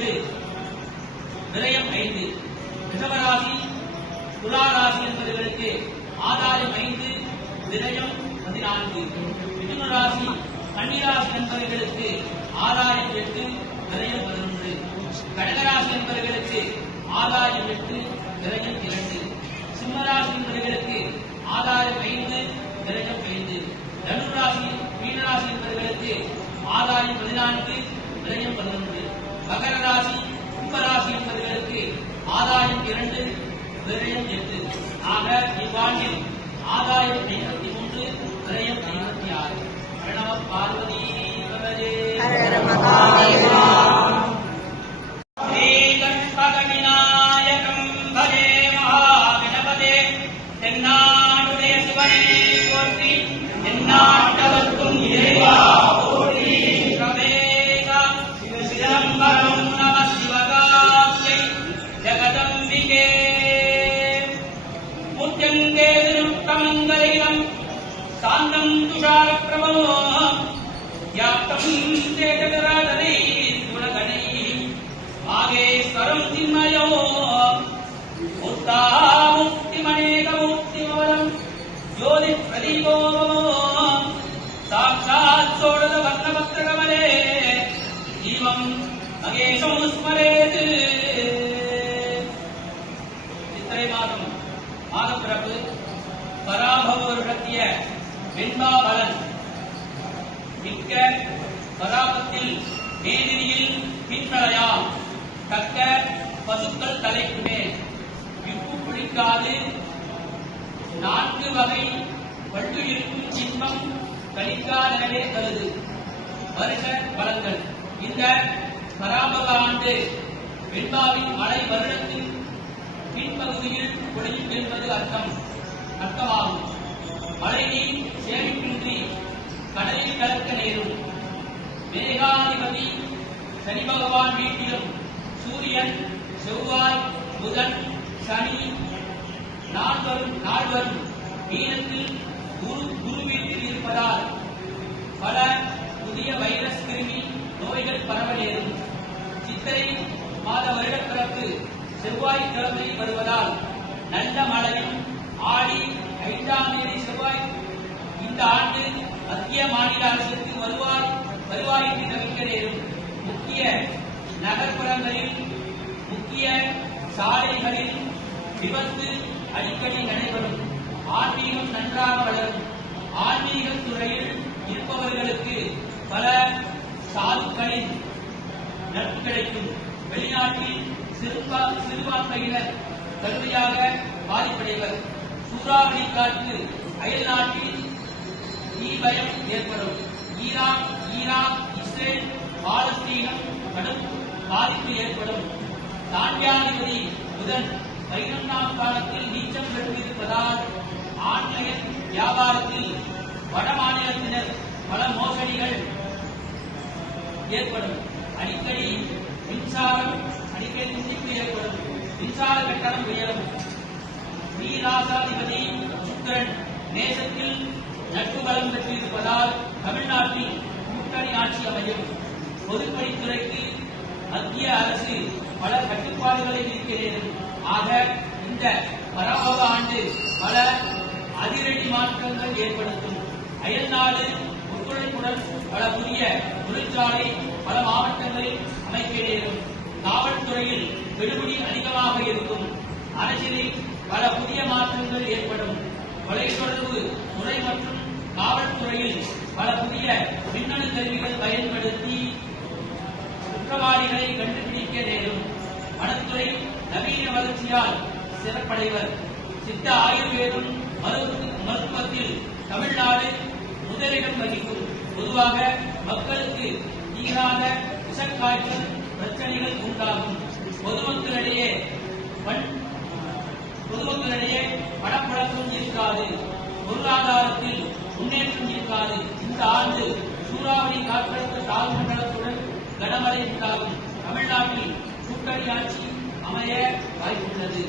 3 விரயம் 5. ரிஷபராசி துலா ராசி என்பவர்களுக்கு ஆதாயம் 5 விரயம் 14. மிதுன ராசி கன்னிராசி என்பவர்களுக்கு ஆதாயம் 8 விரயம் 11. கடகராசி என்பவர்களுக்கு ஆதாயம் 8 விரயம் 2. சிம்மராசி என்பவர்களுக்கு ஆதாயம் 5 விரயம் 5. தனுராசி மீனராசி என்பவர்களுக்கு ஆதாயம் 14 விரயம் 11. மகர ராசி கும்பராசி என்பவர்களுக்கு ஆதாயம் 2 விரயம் 8. ஆக இவ்வாண்டில் ஆதாயம் 53 விரயம் 56. பிரணவ பார்வதி பவரே ஹர மகாதேவா. விநாயகம் பஜே மகாகணபதே. தென்னாடுடைய சிவனே போற்றி, தென்னாட்டவர்க்கும் இறைவா போற்றி. பிரவேசா சிதம்பரம் நம சிவகாயை ஜகதம்பிகே. முத்தியங்கே திருக்கமங்கலம் சாந்தம் துஷார பிரபோ யாப்தம் தேகராதனை குணகணை மாகேஸ்வரம் சின்மயோ முக்தா முக்திமணேக முக்திமலம் ஜோதி பிரதீபோ சாட்சாத் சோழத வர்ணபக்தகமலே ஜீவம் மகேஷம் ஸ்மரேது. சித்திரை மாதம் மாதப்பிறப்பு பராபவ வருடத்திய வெண்பாபலன் மிக்க பராபத்தில் மேதிரியில் பின்மலையாம் தக்க பசுக்கள் தலைக்குமே விப்பு பிடிக்காது 4 வகை பட்டு இருக்கும் இன்பம் கழிக்காதனவே கருது. வருஷ பலன்கள். இந்த பராபவ ஆண்டு வெண்பாவின் மழை வருடத்தின் பின்பகுதியில் பொழியும் என்பது அர்த்தமாகும். மழை நீர் சேமிப்பின்றி கடலில் கலக்க நேரும். மேகாதிபதி சனி பகவான் வீட்டிலும் சூரியன் செவ்வாய் புதன் சனி நால்வரும் மீனத்தில் குரு வீட்டில் இருப்பதால் பல புதிய வைரஸ் கிருமி நோய்கள் பரவ நேரும். சித்திரை மாத வருடப்பிறப்பு செவ்வாய்க்கிழமை வருவதால் நல்ல மழையும் ஆடி 5ஆம் தேதி செவ்வாய் இந்த ஆண்டு மத்திய மாநில அரசுக்கு வருவாயின்றி தவிர்க்க நேரும். முக்கிய நகர்ப்புறங்களில் முக்கிய சாலைகளில் விபத்து அடிக்கடி நடைபெறும். ஆன்மீகம் நன்றாக வளரும். ஆன்மீகத் துறையில் இருப்பவர்களுக்கு பல சாதுக்களின் நட்பு கிடைக்கும். வெளிநாட்டில் சிறுபான்மையினர் கடுமையாக பாதிப்படைவர். சூறாவளி காற்று அயல் நாட்டில் தீ பயம் ஏற்படும். ஈரான் இஸ்ரேல் பாலஸ்தீனம் கடும் பாதிப்பு ஏற்படும். தாண்டியாதிபதி புதன் 11ஆம் காலத்தில் நீச்சம் பெற்றிருப்பதால் ஆன்லைன் வியாபாரத்தில் வட மாநிலத்தினர் பல மோசடிகள் ஏற்படும். அடிக்கடி துண்டிப்பு ஏற்படும். மின்சார கட்டணம் உயரும். மீராசாதிபதி சுக்கிரன் நேசத்தில் நட்பு பலம் பெற்றிருப்பதால் தமிழ்நாட்டில் கூட்டணி ஆட்சி அமையும். பொதுப்பணித்துறைக்கு மத்திய அரசு பல கட்டுப்பாடுகளை விதிக்கிறது. ஆக இந்த பராபவ ஆண்டு பல அதிரடி மாற்றங்கள் ஏற்படுத்தும். அயல்நாடு ஒத்துழைப்புடன் பல புதிய தொழிற்சாலை பல மாவட்டங்களில் அமைக்க நேரும். காவல்துறையில் கெடுபிடி அதிகமாக இருக்கும். அரசியலில் பல புதிய மாற்றங்கள் ஏற்படும். தொலைத்தொடர்பு துறை மற்றும் காவல்துறையில் பல புதிய மின்னணு கருவிகள் பயன்படுத்தி குற்றவாளிகளை கண்டுபிடிக்க நேரும். வனத்துறை நவீன வளர்ச்சியால் சிறப்படைவர். சித்த ஆயுர்வேதம் மருத்துவத்தில் தமிழ்நாடு முதலிடம் வகிக்கும். பொதுவாக மக்களுக்கு தீராத விஷக்காய்ச்சல் பிரச்சனைகள் உண்டாகும். பொதுமக்களிடையே பணப்பழக்கம் இருக்காது. பொருளாதாரத்தில் முன்னேற்றம் இருக்காது. இந்த ஆண்டு சூறாவளி காற்றழுத்த தாழ்வு மண்டலத்துடன் கனமழை உண்டாகும். தமிழ்நாட்டில் கூட்டணி ஆட்சி அமைய வாய்ப்புள்ளது.